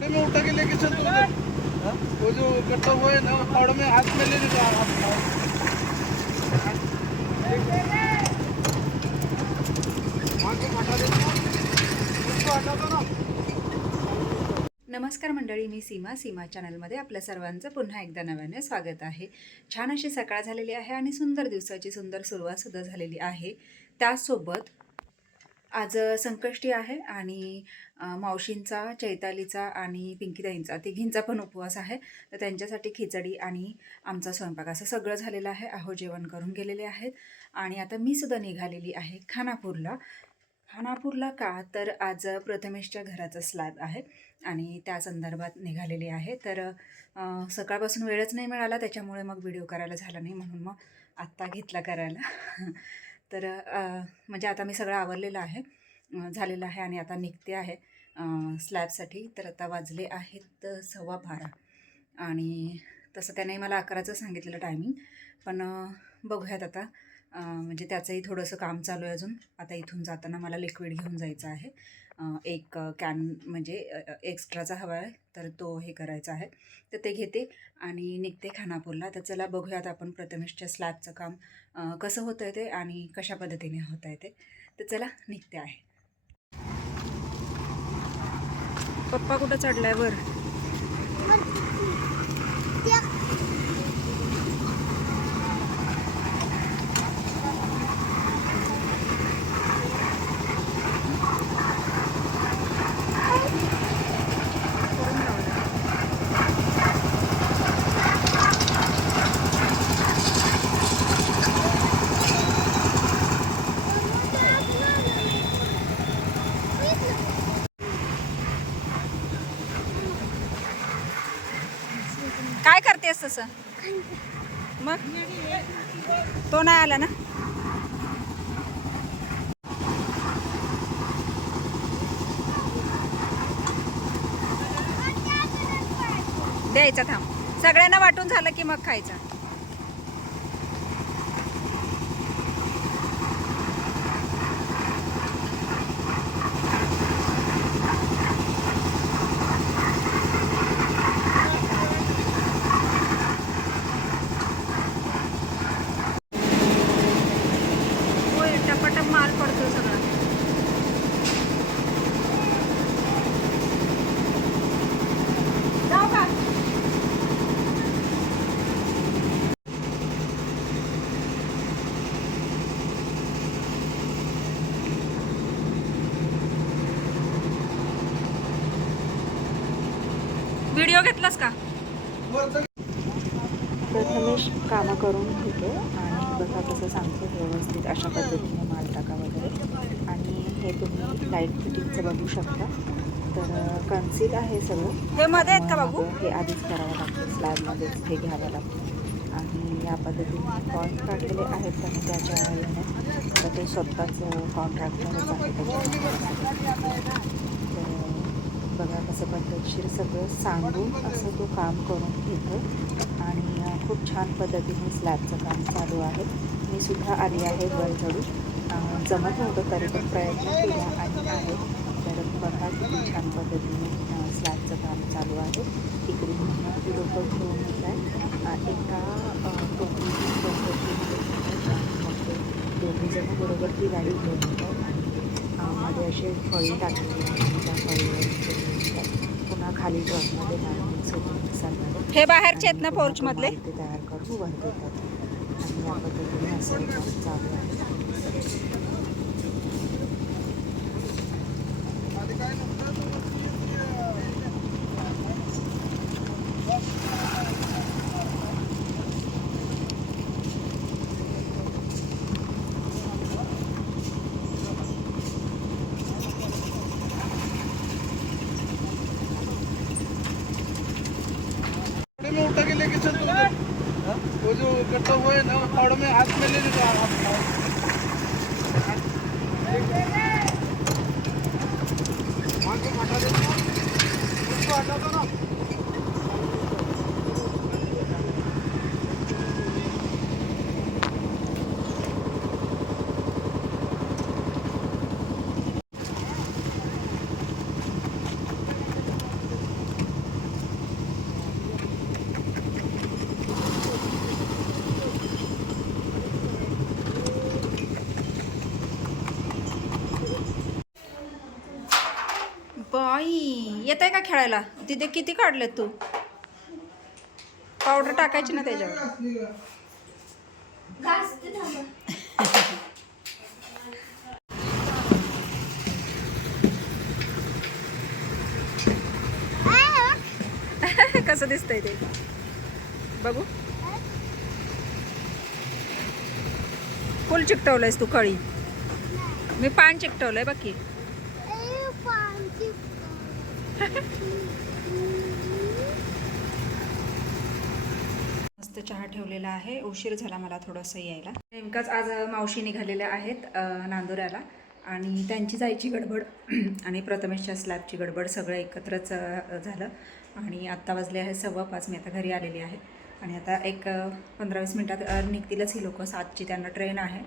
में उठा के लेके चल उधर। वो जो गड्ढा हुआ है ना पहाड़ में हाथ में ले लो नमस्कार मंडळी, मी सीमा चॅनलमध्ये आपल्या सर्वांचं पुन्हा एकदा नव्याने स्वागत आहे। छान अशी सकाळ झालेली आहे आणि सुंदर दिवसाची सुंदर सुरुवातसुद्धा झालेली आहे। त्यासोबत आज संकष्टी आहे आणि मावशींचा, चैतालीचा आणि पिंकीताईंचा तिघींचा पण उपवास आहे। तर त्यांच्यासाठी खिचडी आणि आमचा स्वयंपाक असं सगळं झालेलं आहे। आहो जेवण करून गेलेले आहेत आणि आता मी सुद्धा निघालेली आहे खानापूरला। का तर आज प्रथमेशच्या घराचा स्लॅब आहे आणि त्या संदर्भात निघालेली आहे। तर सकाळपासून वेळच नाही मिळाला, त्याच्यामुळे मग व्हिडिओ करायला झाला नाही, म्हणून मग आत्ता घेतला करायला। तर म्हणजे आता मी सगळं आवरलेलं आहे, झालेलं आहे आणि आता निघते आहे स्लॅबसाठी। तर आता वाजले आहेत 12:15 आणि तसं त्याने मला 11चं सांगितलेलं टायमिंग, पण बघूयात आता। म्हणजे त्याचंही थोडंसं काम चालू आहे अजून। आता इथून जाताना मला लिक्विड घेऊन जायचं आहे, एक कॅन म्हणजे एक्स्ट्राचा हवा आहे, तर तो हे करायचा आहे, तर ते घेते आणि निघते खानापूरला। तर चला बघूयात आपण प्रथमेशच्या स्लॅबचं काम कसं होतं आहे ते आणि कशा पद्धतीने होत आहे ते। तर चला निघते आहे। पप्पा कुठं चढलाय वर? काय करतेस तसं? मग तो नाही आला ना? द्यायचा, थांब, सगळ्यांना वाटून झालं की मग खायचा। टपाटप माल पडतो सगळा। जाऊ का? व्हिडिओ घेतलास का? प्रथमेश कामं करून घेतो आणि बघा कसं सांगतो व्यवस्थित अशा पद्धतीने माल टाका वगैरे। आणि हे तुम्ही लाईट फिटिंगचं बघू शकता। तर कन्सील आहे सगळं, हे मध्ये आहेत का बाबू? हे आधीच करावं लागतं, स्लॅबमध्येच हे घ्यावं लागतं आणि या पद्धतीने कॉन्ट काढलेले आहेत त्यांनी त्याच्या याने। तर ते स्वतःच कॉन्ट्रॅक्टरच आहे त्याच्यामुळे। तर बघा कसं पद्धतशीर सगळं सांगून असं तो काम करून घेतो आणि खूप छान पद्धतीने स्लॅबचं काम चालू आहे। मी सुद्धा आली आहे वर चढून, जमत नव्हतं तरी पण प्रयत्न केला आणि आहे। तर बघा किती छान पद्धतीने स्लॅबचं काम चालू आहे। इकडून लोकं घेऊन येत आहे, एका टोपलीतून मग ते दोघीजणं बरोबर ती गाडी घेऊन येतात आणि मध्ये असे फळी टाकलेली, त्या फळीवर पुन्हा खाली ट्रकमध्ये मारून सगळं हे बाहेरचे आहेत ना पोर्च मधले ते तयार करून वर देतात आणि या पद्धतीने असं काम चालू आहे। में उठा के लेके चल उधर। वो जो गड्ढा हुआ है ना पहाड़ में हाथ में ले लो हटा दो ना। येत आहे का खेळायला? तिथे किती काढलेत तू? पावडर टाकायची ना त्याच्यावर. कसं दिसतंय ते बघू. फुल चिकटवलंयस तू कळी. मी पान चिकटवलंय बाकी. मस्त चहा ठेवलेला आहे. उशीर झाला मला थोडंसं यायला. नेमकाच आज मावशी निघालेल्या आहेत नांदुऱ्याला आणि त्यांची जायची गडबड आणि प्रथमेशच्या स्लॅबची गडबड सगळं एकत्रच झालं. आणि आत्ता वाजले आहे 5:15. मी आता घरी आलेली आहे आणि आता एक 15-20 मिनटात निघतीलच ही लोकं. 7ची त्यांना ट्रेन आहे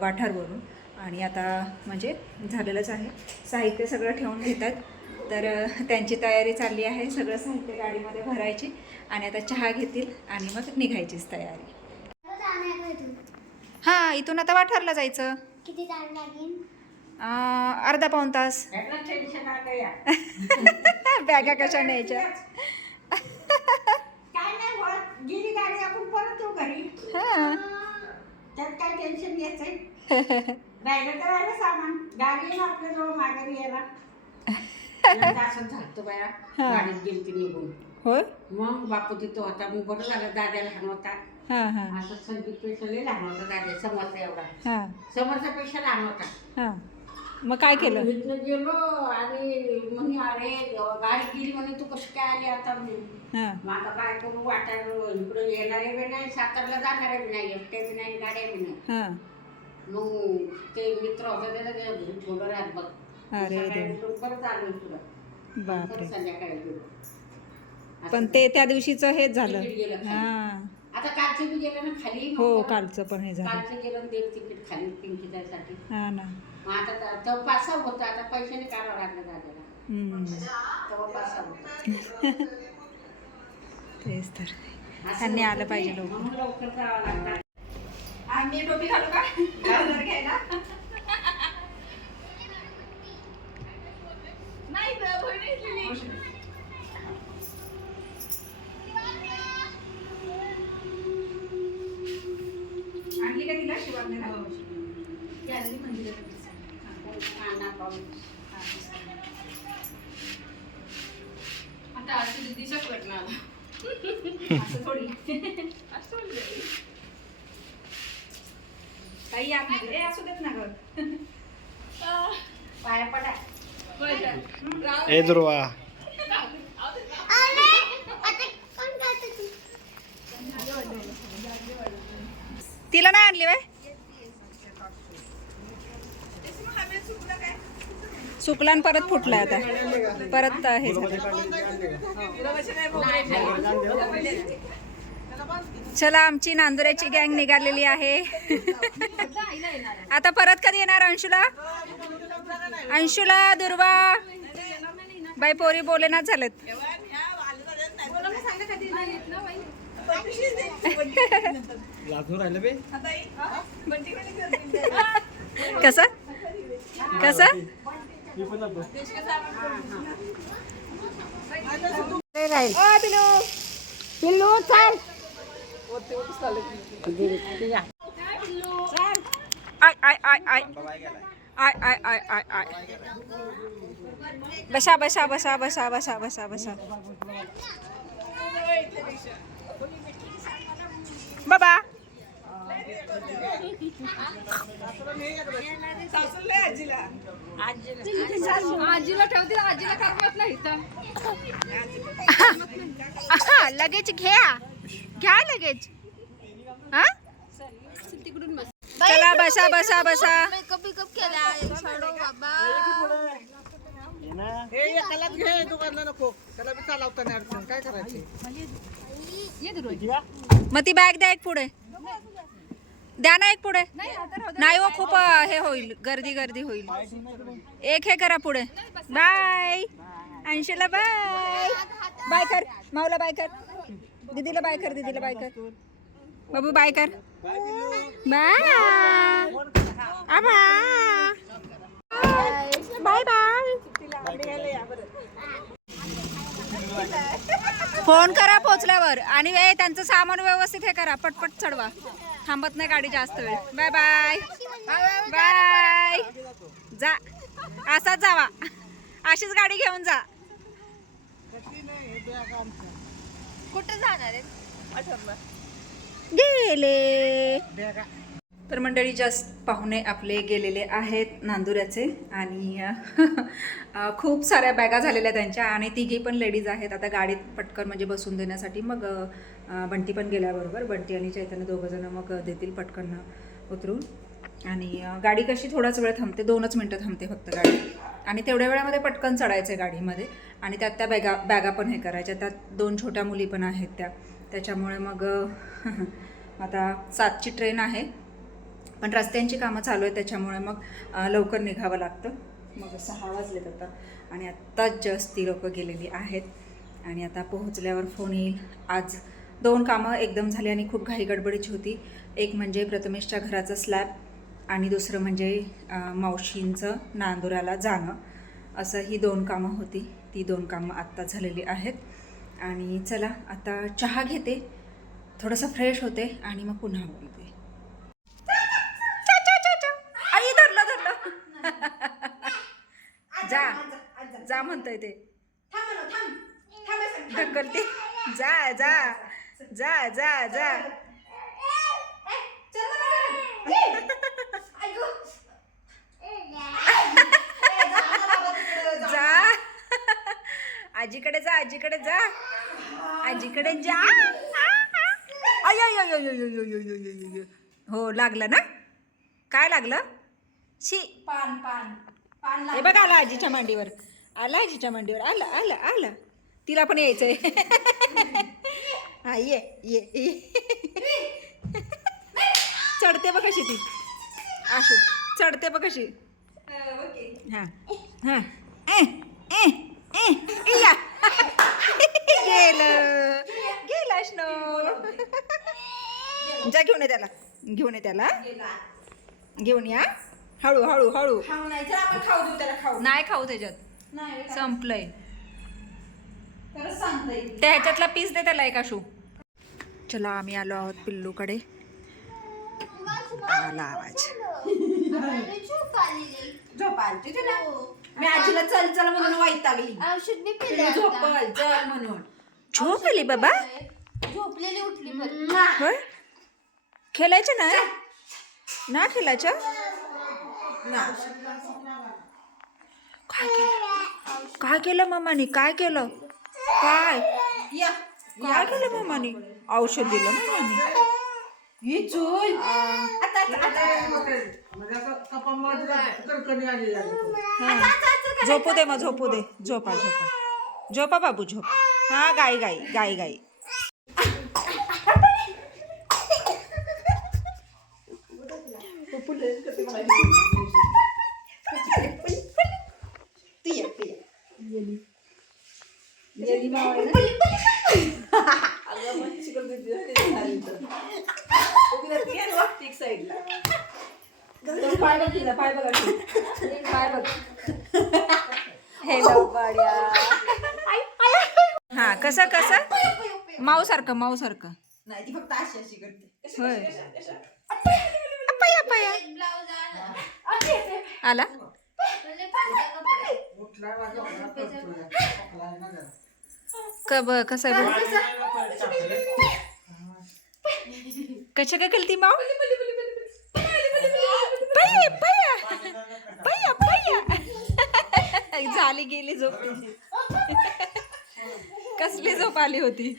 वाठारवरून. आणि आता म्हणजे झालेलंच आहे. साहित्य सगळं ठेवून घेत आहेत. तर त्यांची तयारी चालली आहे. सगळं साहित्य गाडीमध्ये भरायची आणि आता चहा घेतील आणि मग निघायचीच तयारी. हां, इथून आता वाठारला जायचं. किती टाइम लागेल? अर्धा पाऊण तास. बॅगा कशा न्यायच्या? काय नाही होत, गेली गाडी आपण परत येऊ घरी. हां. त्यात काय टेन्शन घ्यायचंय. राहिलं तर राहिलं सामान. गाडी येईल आपल्याजवळ माघारी यायला. असं झालं बाया, गाडीत गेलती निघून. होय. मग बापू तिथं होता. मग बरं झालं, दाद्या लहान होता. हां हां असं संदीप पेशा लई लहान होता दाद्या, समोरचा एवढा. हां समोरचा पेशा लहान होता. हां. मग काय केलं? इथनं गेलो आणि म्हणे अरे गाडी गेली म्हणे, तू कशी काय आली आता? हां मग आता काय करू, वाटायला इकडे येणारे बी नाही, सातारला जाणारे बी नाही, एकटे बी नाही, गाड्या बी नाही. हां. मग ते मित्र होते त्याच्या घरी थोडं राहत बघ. अरे सकाळी देवा. उठून परत आलो तुला, बापरे. परत संध्याकाळी गेलो. पण ते त्या दिवशीचं हेच झालं. तिकीट गेलं खाली. हां. आता कालचं बी गेलं ना खाली. हो, मग परत कालचं पण हे झालं. कालचं गेलं देव तिकीट खाली पिंकी जायसाठी. हां ना. मग आता तो 5-6 होतं, आता पैशाने काढावं लागलं दादाला. हम्म. तेव्हा 5-6 होतं. तेच तर. त्यांनी आलं पाहिजे लवकर. म्हणून लवकर जावं लागतं. आम्ही टोपी घालू का? गाजर घ्यायला. नाही गं, बहिणीची. आणली का तिला शिवाजीला? गॅलरी मंदिरात. कांदा पाऊस. आता आरती दिशा पडणार. असं थोडी. असं थोडी. काही आतमध्ये असू देत ना गं. पाया पडा. ए ध्रुवा. तिला नाही आणली बाय. सुकला आणि परत फुटला आता. परत हे झालं. चला, आमची नांदुऱ्याची गँग निघालेली आहे. आता परत कधी येणार अंशुला? अंशुला, दुर्वा बाई पोरी बोलेनाच झालेत. कसं कसं राहील. पिल्लू चल. I I I I I I I I I. बसा बसा बसा बसा बसा बसा बसा. बाबा आजीला ठेवते, आजीला करमत नाही तर. लगेच घ्या घ्या लगेच. हा तिकडून बस. चला बसा बसा बसा. मेकअप केला छाडो बाबा. हे एकालाच घे, दुकानला नको. त्याला बी चालवता नाही अडचण. काय करायचे? मग ती बॅग द्या एक पुढे. द्या ना एक पुढे. नाही हो, खूप हे होईल, गर्दी गर्दी होईल. एक हे करा पुढे. बाय अंशुला, बाय बाय कर. माऊला बाय कर. दीदीला बाय कर. दीदीला बाय कर. बाबू बाय कर. बाय आबा. Bye bye. फोन करा पोचल्यावर आणि त्यांचं सामान व्यवस्थित हे करा, पटपट चढवा. थांबत नाही गाडी जास्त वेळ. Bye bye bye. जा, असाच जावा, अशीच गाडी घेऊन जा. कुठे जाणार आहे गेले तर मंडळी, जस्ट पाहुणे आपले गेलेले आहेत नांदुऱ्याचे आणि खूप साऱ्या बॅगा झालेल्या त्यांच्या आणि तिघी पण लेडीज आहेत. आता गाडीत पटकन म्हणजे बसून देण्यासाठी मग बंटी पण गेल्याबरोबर बंटी आणि चैतन्य दोघंजणं मग देतील पटकन उतरून. आणि गाडी कशी थोडाच वेळ थांबते, 2च मिनटं थांबते फक्त गाडी आणि तेवढ्या वेळामध्ये पटकन चढायचं गाडीमध्ये. आणि त्यात त्या बॅगा पण हे करायच्या, त्यात 2 छोट्या मुली पण आहेत त्याच्यामुळे मग आता 7ची ट्रेन आहे पण रस्त्यांची कामं चालू आहेत त्याच्यामुळे मग लवकर निघावं लागतं. मग 6 वाजलेत आता आणि आत्ताच जस्ट ती लोकं गेलेली आहेत आणि आता पोहोचल्यावर फोन येईल. आज 2 कामं एकदम झाली आणि खूप घाई गडबडीची होती. एक म्हणजे प्रथमेशच्या घराचं स्लॅब आणि दुसरं म्हणजे मावशींचं नांदुऱ्याला जाणं. असं ही 2 कामं होती. ती 2 कामं आत्ता झालेली आहेत. आणि चला आता चहा घेते, थोडंसं फ्रेश होते आणि मग पुन्हा बोलते. आई धरलं जा जा म्हणतोय ते, ढकलते. जा जा जा जा जा. जा आजीकडे जा, आजीकडे जा, आजीकडे जा. I I I I I I. हो लागलं ना? काय लागलं? शी पान पान पान हे बघ, आला आजीच्या मांडीवर, आला आजीच्या मांडीवर, आला आला आला. तिला पण यायचंय. हा ये ये ये. चढते बघ कशी ती आशू, चढते बघ कशी. हां हां या. गेलं गेला स्नो. जा घेऊन ये त्याला, घेऊन ये त्याला, घेऊन या. हळू हळू हळू. नाही खाऊ त्याच्यात, संपलंय. त्या ह्याच्यातला पीस दे त्याला एक आशू. चला आम्ही आलो आहोत पिल्लूकडे. आला आवाज. मी आजीला चल चल म्हणून वैतागली. झोपल चल म्हणून. झोप आली बाबा? झोपलेली उठली होय? खेळायचं ना? ना खेळायचं? काय केलं मम्मानी? काय केलं? काय काय केलं मम्मानी? औषध दिलं मम्मानी. झोपू दे मग, झोपू दे. झोपा झोपा झोपा बाबू झोपा. हा गाई गाई गाई गाई. हा कसं कसं माऊ सारखं, माऊ सारखं नाही, ती फक्त अशी अशी करते. होय. पया पया आला. कसं आहे कशा काय केली ती माऊ? पया पया पया पया. झाली गेली झोप तिची. कसली झोप आली होती.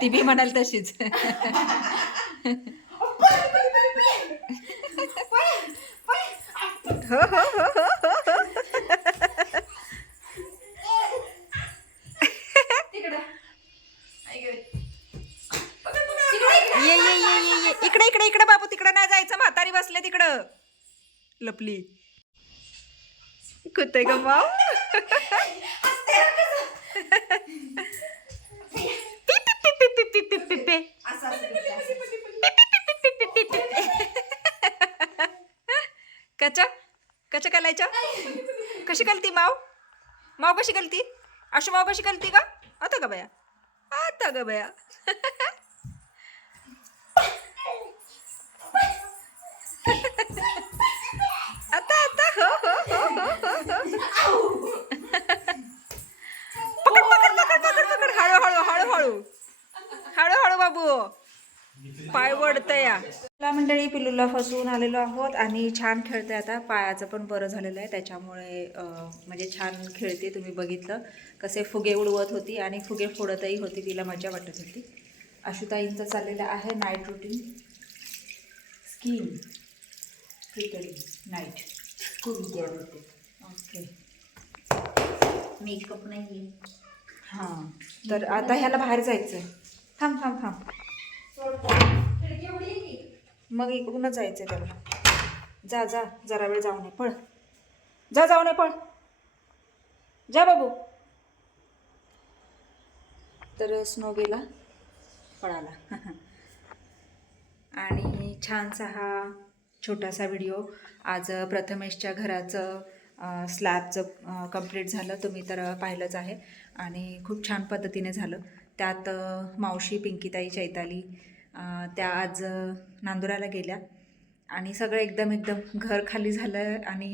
ती बी म्हणाल तशीच. हो हो हो हो हो. ये ये ये ये ये इकडे इकडे इकडे बाबू, तिकडे नाही जायचं. म्हातारी बसले तिकडं लपली. कुठे ग माऊ? कच कच करायचं? कशी केली ती माऊ? माव कशी गलती आशू माव कशी गलती का आता ग बया आता हो हो हो हो हो पकड पकड पकड पकड पकड हळूहळू हळूहळू हळूहळू बाबू पाय वडतंय या मंडळी. पिल्लूला फसवून आलेलो आहोत आणि छान खेळते आता. पायाचं पण बरं झालेलं आहे त्याच्यामुळे म्हणजे छान खेळते. तुम्ही बघितलं कसे फुगे उडवत होती आणि फुगे फोडतही होती. तिला मजा वाटत होती. आशुताईंचं चाललेलं आहे नाईट रुटीन. स्कीम खिचडी नाईट स्कूल होते. ओके मेकअप नाही हां. तर आता ह्याला बाहेर जायचं आहे. थांब थांब थांब मग इकडूनच जायचं आहे त्याला. जा जा जरा वेळ जाऊ नये पळ. जा जाऊ नये पळ. जा बाबू. तर स्नो गेला पळाला. आणि छानसा हा छोटासा व्हिडिओ आज प्रथमेशच्या घराचं स्लॅबचं कंप्लीट झालं. तुम्ही तर पाहिलंच आहे आणि खूप छान पद्धतीने झालं. त्यात मावशी पिंकीताई चैताली त्या आज नांदुराला गेल्या आणि सगळं एकदम घर खाली झालं आणि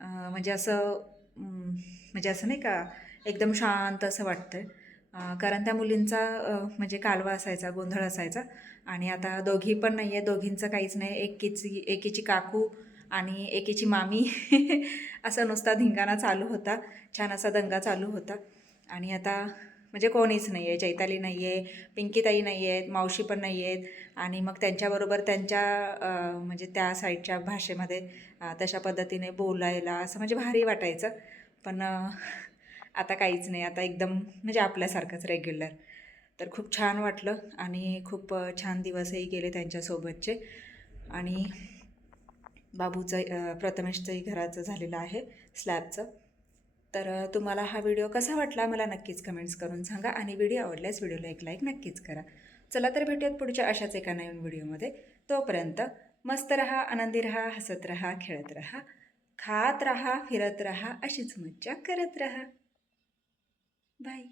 म्हणजे असं नाही का एकदम शांत असं वाटतं. कारण त्या मुलींचा म्हणजे कालवा असायचा गोंधळ असायचा आणि आता दोघी पण नाही आहे. दोघींचं काहीच नाही. एकीची काकू आणि एकीची मामी असा नुसता धिंगाणा चालू होता. छान असा दंगा चालू होता आणि आता म्हणजे कोणीच नाही आहे. चैताली नाही आहे, पिंकीताई नाही आहेत, मावशी पण नाही आहेत आणि मग त्यांच्याबरोबर त्यांच्या म्हणजे त्या साईडच्या भाषेमध्ये तशा पद्धतीने बोलायला असं म्हणजे भारी वाटायचं. पण आता काहीच नाही. आता एकदम म्हणजे आपल्यासारखंच रेग्युलर. तर खूप छान वाटलं आणि खूप छान दिवसही गेले त्यांच्यासोबतचे. आणि बाबूचं प्रथमेशचंही घराचं झालेलं आहे स्लॅबचं. तर तुम्हाला हा व्हिडिओ कसा वाटला मला नक्कीच कमेंट्स करून सांगा आणि व्हिडिओ आवडल्यास व्हिडिओला एक लाईक नक्कीच करा. चला तर भेटूयात पुढच्या अशाच एका नवीन व्हिडिओमध्ये. तोपर्यंत मस्त रहा, आनंदी रहा, हसत रहा, खेळत रहा, खात रहा, फिरत रहा, अशीच मज्जा करत रहा. बाय.